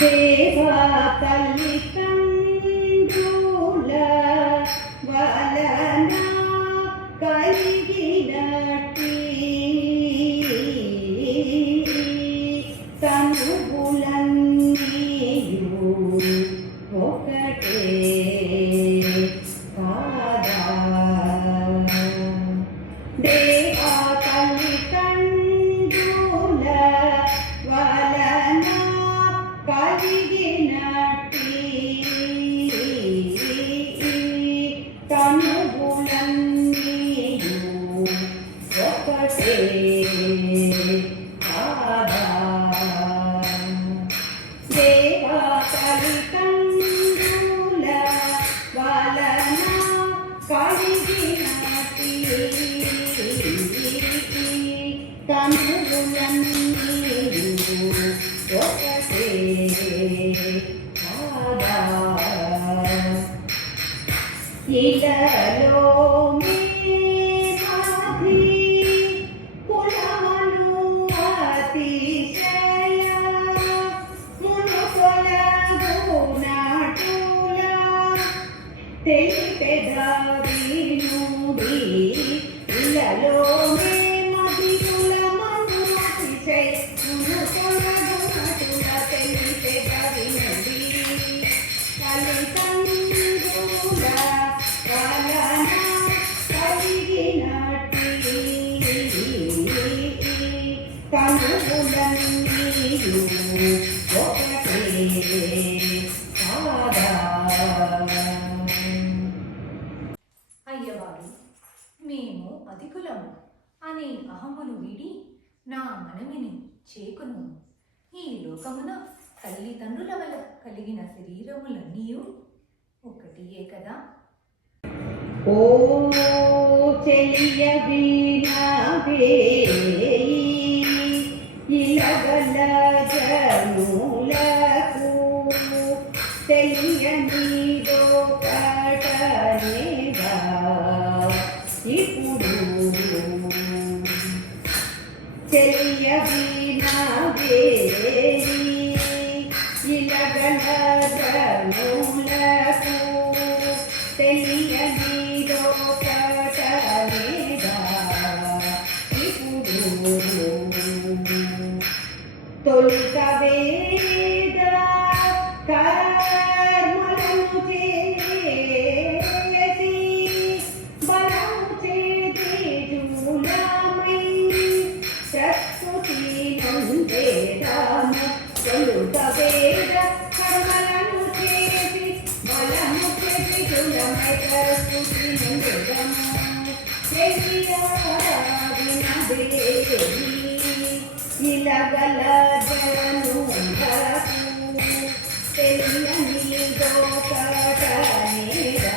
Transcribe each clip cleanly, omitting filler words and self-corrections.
దేవా తల్లి తండ్రుల వలన కలిగినట్టి తనుగులన్నీయు ఒకటే కాదా. దేవా తల్లి తండ్రుల వలన కలిగినట్టి తనుగులన్నీయు ఒకటే కాదా. దేవా తల్లి తండ్రుల వలన కలిగినట్టి తనుగులన్నీయు ఒకటే కాదా. ఇలలో మేధావి కులములు అతిశయ మునుకొలగు నాటుల తెలిపెదవి నుండి ఇలలో మేమది కులములు అతిశయ మునుకొలగు నాటుల తెలిపెదవి నుండి తల్లిదండ్రుల వలన కలిగినట్టి తనుగులన్నీయు ఒకటే కాదా. అయ్యవారు, మేము అధికులము అనే అహమును వీడి నా మనమిని చేకును. ఈ లోకమున తల్లిదండ్రుల వల్ల కలిగిన శరీరములన్నీయు ఒకటియే కదా. ఓ చెలియ వీణావే ఇలగల జనులకు తెలియనిదో కటనేగా ఇప్పుడు. చెలియ వీణావే ఇలగల జనులకు తెలియనిదో కటనేగా ఇప్పుడు. తొలుత వేద కర్మలను చేసి బలము చేతి జూలమై ప్రకృతి నందేదాము. తొలుత వేద కర్మలను చేసి బలము చేతి జూలమై ప్రకృతి నందేదాము. ఇలగల జనులకు తెలియనిదో కటనేగా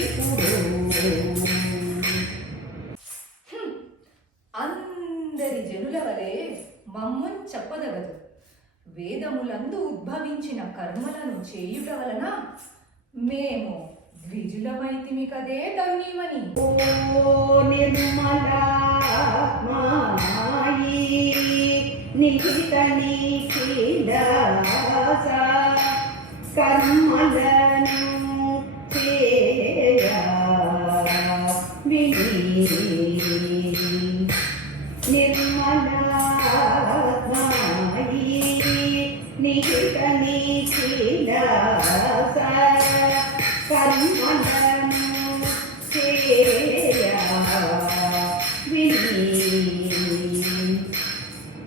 ఇప్పుడు. అందరి జనుల వలె మమ్మున్ చెప్పదగదు. వేదములందు ఉద్భవించిన కర్మలను చేయుట వలన మేము ద్విజులమైతిమి కదే తరుణీమణి. ఓ నిర్మలాత్మాయి నిహిత నిఖిలాస కర్మలను చేయ విని. నిర్మలాత్మాయి నిహిత నిఖిలాస కర్మలను చేయ విని.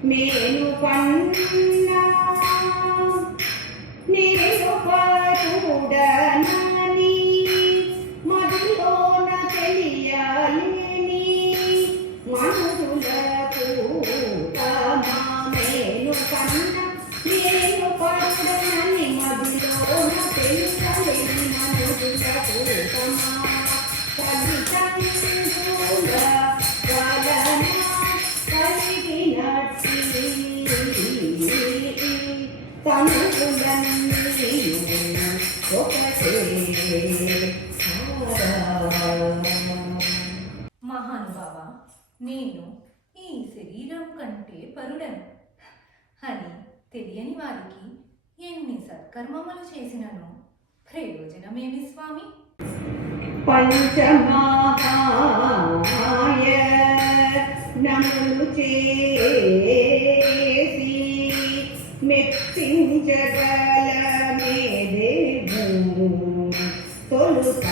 మేను కన్నా నేను పరుడనని మదిలోన తెలియాలని మనుషులకు తమా. మేను కన్నా నేను పరుడనని మదిలోన తెలియాలని మనుషులకు తమా. తల్లిదండ్రుల వలన కలిగినట్టి తనుగులన్నీయు ఒకటే కాదా. మహానుభావ, నేను ఈ శరీరం కంటే పరుడను అని తెలియని వారికి ఎన్ని సత్కర్మములు చేసినను ప్రయోజనమేమి స్వామి? పంచమహాయ నములు చేసి మెప్పించగలమే దేవు తొలుత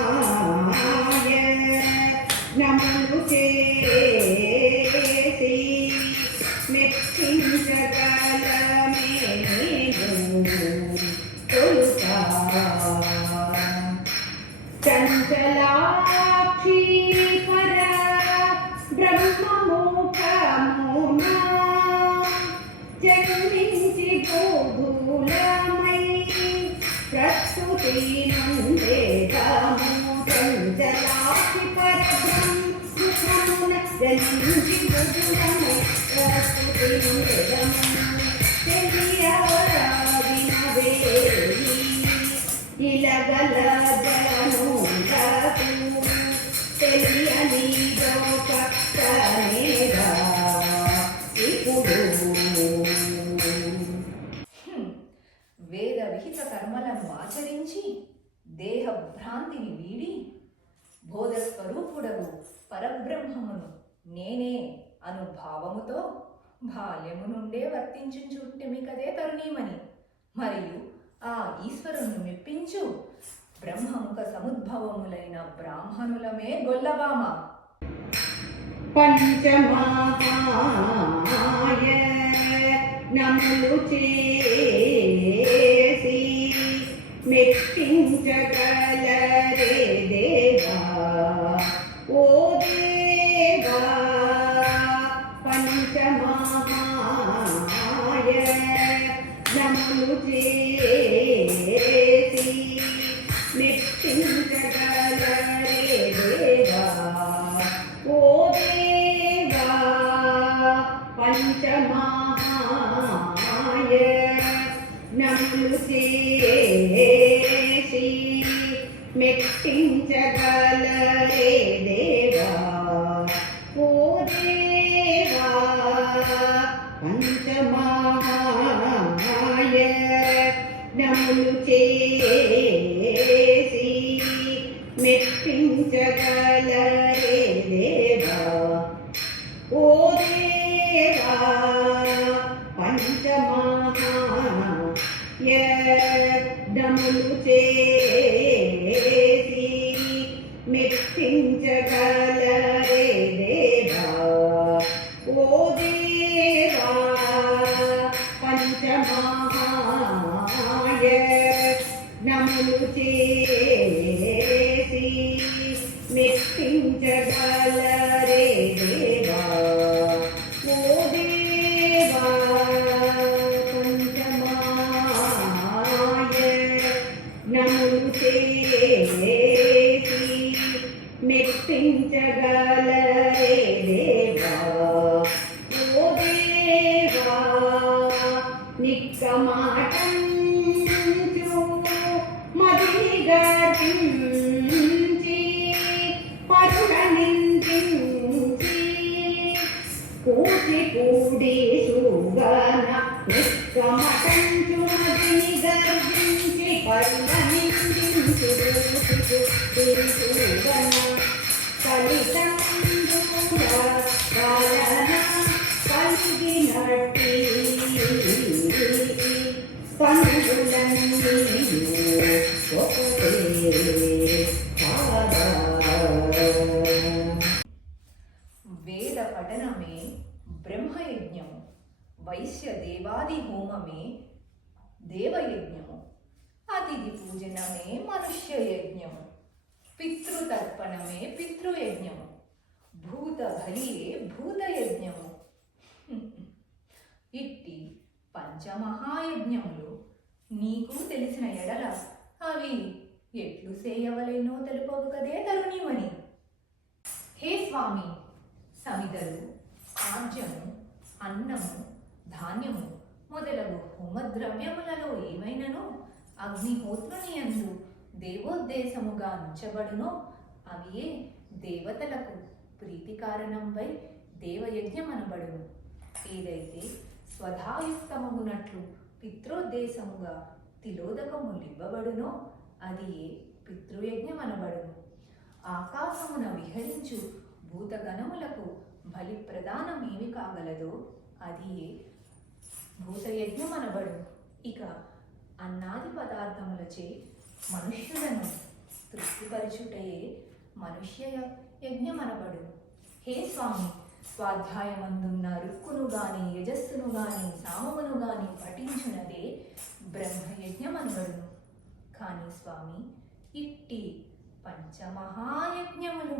పంచమహాయ నములు చేసి మెప్పించగలమే తొలుత చంచలాక్షి పర బ్రహ్మముఖమునా జన్మించి గోధులమై ప్రస్తుతి నందేదము చంచలాక్షి పర బ్రహ్మమున జన్మించి గోధులమై ప్రస్తుతి నందేదము తెలియవరాదినవే ఇలగలగలను తెలియని లోకనేగా ఇప్పుడు వేద విహిత కర్మలను ఆచరించి దేహ భ్రాంతిని వీడి బోధస్వరూపుడగు పరబ్రహ్మమును నేనే అను భావముతో బాల్యము నుండే వర్తించుచుంటిమి కదే తరుణీమణి. మరియు ఆ ఈశ్వరుణ్ణి మెప్పించు బ్రహ్మముఖ సముద్భవములైన బ్రాహ్మణులమే గొల్లబామ. పంచమహాయ నములు చేసి మెప్పించగలరే దేవా ఓ దేవా పంచమహాయ నములు చేసి మెప్పించగలరే దేవా ఓ దేవా పంచమహాయ నములు చేసి మెప్పించగలరే దేవా ఓ దేవా పంచమహాయ నములు చేసి మెప్పించగలరే దేవా ఓ దేవా పంచమహాయ నములు చేసి మెప్పించగలరే దేవా ఓ దేవా పంచమహాయ నములు చేసి మెప్పించగలరే దేవా ఓ దేవా పంచమహాయ నములు చేసి మెప్పించగలరే దేవా ఓ దేవా నిక్కమాటంచు మదిని గర్జించి పరుల నిందించి కూచి కూడి సుగన నిక్కమటంచు మదిని గర్జించి పరుల నిందించు సుగన కలితందుల పాలన కలిగినట్టి పనులన్నీ ఒకటే కాదా. వేద పఠనమే బ్రహ్మయజ్ఞము, వైశ్య దేవాది హోమమే దేవయజ్ఞము, అతిథి పూజనమే మనుష్య యజ్ఞము, పితృతర్పణమే పితృయజ్ఞము, భూత బలియే భూతయజ్ఞము. ఇట్టి పంచమహాయజ్ఞములు నీకు తెలిసిన ఎడల అవి ఎట్లు చేయవలేనో తెలుపవు కదే తరుణీమణి. హే స్వామి, సమిదలు, ఆజ్యము, అన్నము, ధాన్యము మొదలగు హోమద్రవ్యములలో ఏమైనను అగ్నిహోత్రుని యందు దేవోద్దేశముగా నుంచబడునో అవియే దేవతలకు ప్రీతి కారణంపై దేవయజ్ఞమనబడును. ఏదైతే స్వధాయుక్తమగునట్లు పిత్రోద్దేశముగా తిలోదకములివ్వబడునో అది ఏ పితృయజ్ఞమనబడును. ఆకాశమున విహరించు భూతగణములకు బలి ప్రదానమేమి కాగలదో అది ఏ భూతయజ్ఞమనబడును. ఇక అన్నాది పదార్థములచే మనుష్యులను తృప్తిపరచుటయే మనుష్య యజ్ఞమనబడును. హే స్వామి, స్వాధ్యాయమందున్న రుక్కును గాని యజస్సును గాని సామమును గాని పఠించునదే బ్రహ్మయజ్ఞమనబడును. కానీ స్వామి, ఇట్టి పంచమహాయజ్ఞములు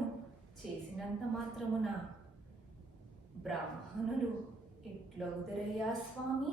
చేసినంత మాత్రమున బ్రాహ్మణులు ఎట్లవుదరయ్యా స్వామి?